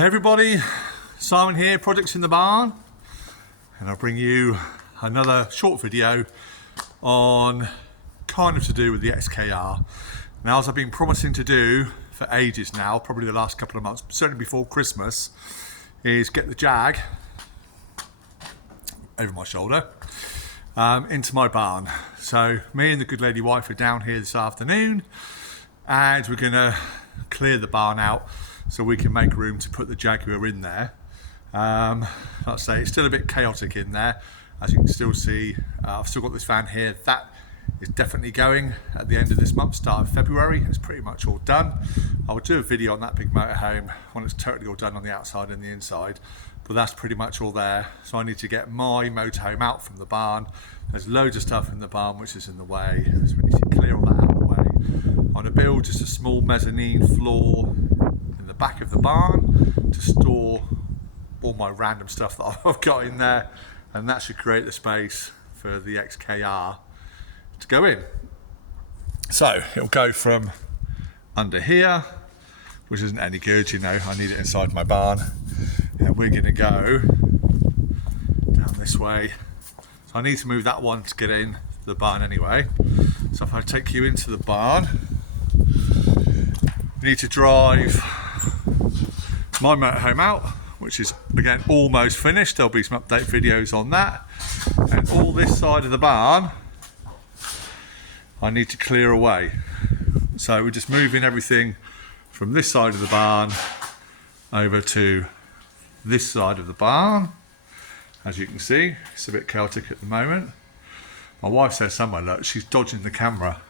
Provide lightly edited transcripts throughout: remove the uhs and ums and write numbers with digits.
Hey everybody, Simon here, Projects in the Barn, and I'll bring you another short video on kind of to do with the XKR. Now, as I've been promising to do for ages now, probably the last couple of months, certainly before Christmas, is get the Jag over my shoulder into my barn. So me and the good lady wife are down here this afternoon, and we're going to clear the barn out so we can make room to put the Jaguar in there. Like I say, it's still a bit chaotic in there. As you can still see, I've still got this van here. That is definitely going at the end of this month, start of February. It's pretty much all done. I will do a video on that big motorhome when it's totally all done on the outside and the inside, but that's pretty much all there. So I need to get my motorhome out from the barn. There's loads of stuff in the barn which is in the way, so we need to clear all that out of the way. I'm going to build just a small mezzanine floor in the back of the barn to store all my random stuff that I've got in there, and that should create the space for the XKR to go in. So it'll go from under here, which isn't any good, you know, I need it inside my barn, and we're going to go down this way. So I need to move that one to get in the barn anyway. So if I take you into the barn, you need to drive my motorhome out, which is again almost finished. There'll be some update videos on that. And all this side of the barn I need to clear away. So we're just moving everything from this side of the barn over to this side of the barn. As you can see, it's a bit chaotic at the moment. My wife says somewhere, look, she's dodging the camera.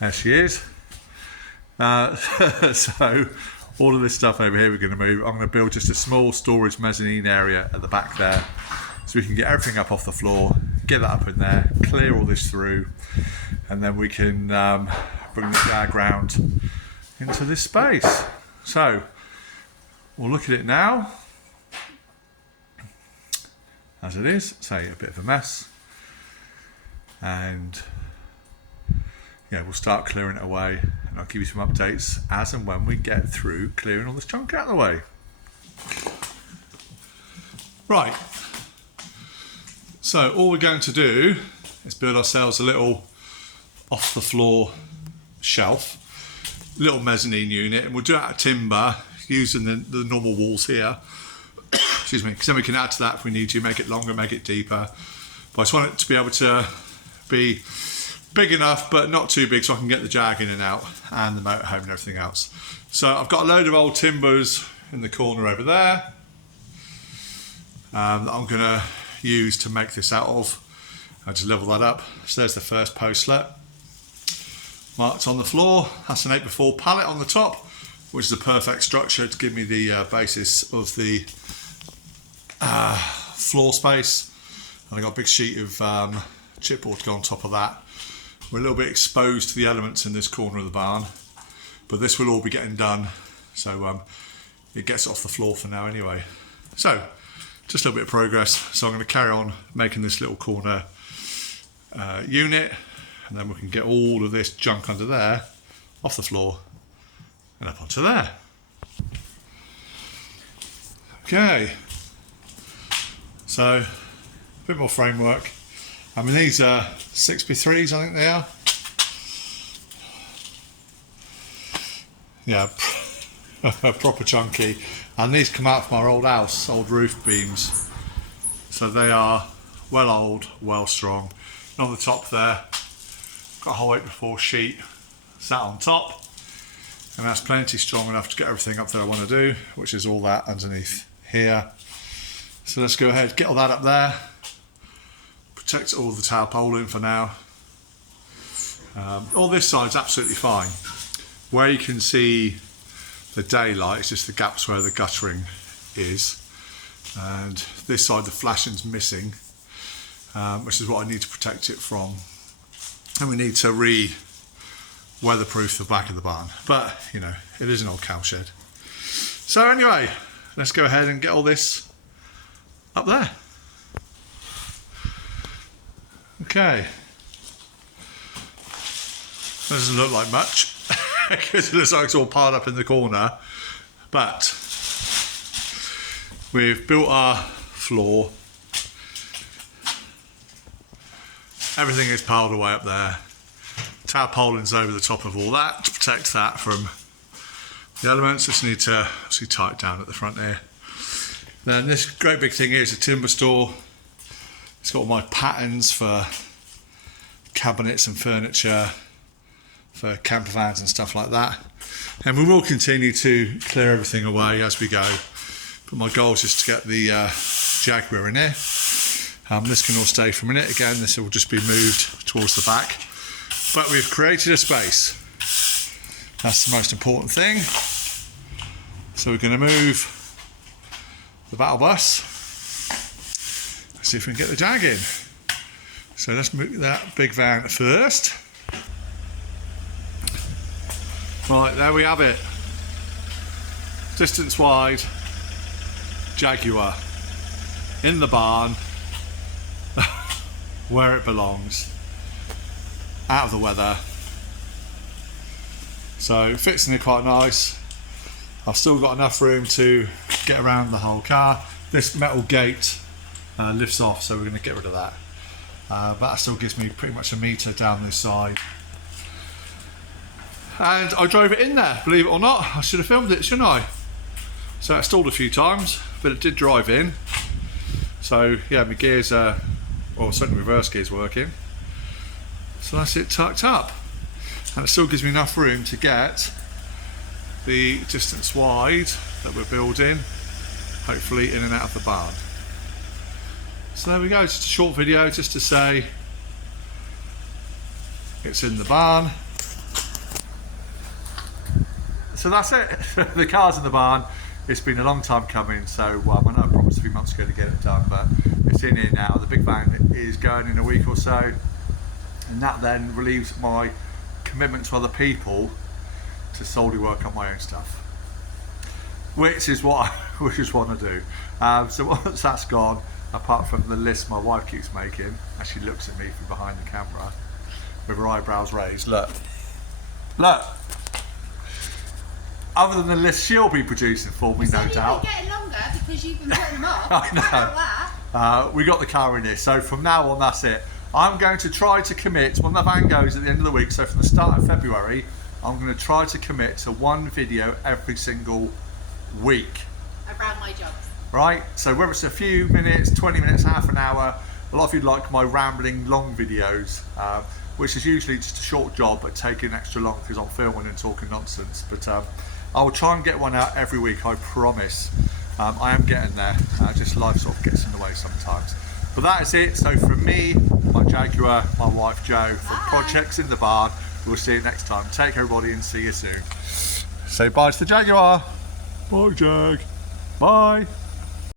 There she is. So all of this stuff over here we're going to move. I'm going to build just a small storage mezzanine area at the back there, so we can get everything up off the floor, get that up in there, clear all this through, and then we can bring the Jag round into this space. So we'll look at it now as it is. Say a bit of a mess, and yeah, we'll start clearing it away, and I'll give you some updates as and when we get through clearing all this junk out of the way. Right, so all we're going to do is build ourselves a little off the floor shelf, little mezzanine unit, and we'll do it out of timber using the normal walls here. Excuse me, because then we can add to that if we need to, make it longer, make it deeper. But I just want it to be able to be big enough but not too big so I can get the Jag in and out, and the motorhome and everything else. So I've got a load of old timbers in the corner over there that I'm going to use to make this out of. I'll just level that up. So there's the first postlet marked on the floor. That's an 8x4 pallet on the top, which is a perfect structure to give me the basis of the floor space. And I've got a big sheet of chipboard to go on top of that. We're a little bit exposed to the elements in this corner of the barn, but this will all be getting done, so it gets off the floor for now anyway. So just a little bit of progress. So I'm going to carry on making this little corner unit, and then we can get all of this junk under there off the floor and up onto there. Okay, so a bit more framework. I mean, these are 6x3s, I think they are. Yeah, proper chunky. And these come out from our old house, old roof beams. So they are well old, well strong. And on the top there, got a whole 8x4 sheet sat on top. And that's plenty strong enough to get everything up there I want to do, which is all that underneath here. So let's go ahead, get all that up there. Protect all the tarpaulin for now. All this side's absolutely fine. Where you can see the daylight is just the gaps where the guttering is, and this side the flashing's missing, which is what I need to protect it from. And we need to weatherproof the back of the barn, but you know, it is an old cow shed. So anyway, let's go ahead and get all this up there. Okay, doesn't look like much because it looks like it's all piled up in the corner, but we've built our floor. Everything is piled away up there. Tarpaulin's over the top of all that to protect that from the elements. Just need to obviously tie it down at the front here. Then this great big thing here is a timber store. It's got all my patterns for cabinets and furniture, for camper vans and stuff like that. And we will continue to clear everything away as we go. But my goal is just to get the Jaguar in here. This can all stay for a minute. Again, this will just be moved towards the back. But we've created a space. That's the most important thing. So we're going to move the battle bus. Let's see if we can get the Jag in. So let's move that big van first. Right, there we have it. Distance wide Jaguar in the barn where it belongs, out of the weather. So it fits in here quite nice. I've still got enough room to get around the whole car. This metal gate lifts off, so we're going to get rid of that. But that still gives me pretty much a metre down this side. And I drove it in there, believe it or not. I should have filmed it, shouldn't I? So it stalled a few times, but it did drive in. So yeah, my gears are, or certainly reverse gears working. So that's it tucked up. And it still gives me enough room to get the distance wide that we're building, hopefully in and out of the barn. So there we go, just a short video just to say it's in the barn. So that's it. The car's in the barn. It's been a long time coming, so I know I promised a few months ago to get it done, but it's in here now. The big van is going in a week or so, and that then relieves my commitment to other people to solely work on my own stuff, which is what I just want to do. So once that's gone, apart from the list my wife keeps making, as she looks at me from behind the camera with her eyebrows raised, look. Other than the list she'll be producing for me, no doubt. It's getting longer because you've been putting them off. I know. We got the car in here, so from now on, that's it. I'm going to try to commit, when the van goes at the end of the week, so from the start of February, I'm going to try to commit to one video every single week. Around my jobs. Right? So whether it's a few minutes, 20 minutes, half an hour, a lot of you like my rambling long videos, which is usually just a short job, but taking extra long because I'm filming and talking nonsense. But I'll try and get one out every week, I promise. I am getting there, just life sort of gets in the way sometimes. But that is it. So from me, my Jaguar, my wife Jo, for Projects in the Barn, we'll see you next time. Take care everybody and see you soon. Say bye to the Jaguar. Bye Jag. Bye.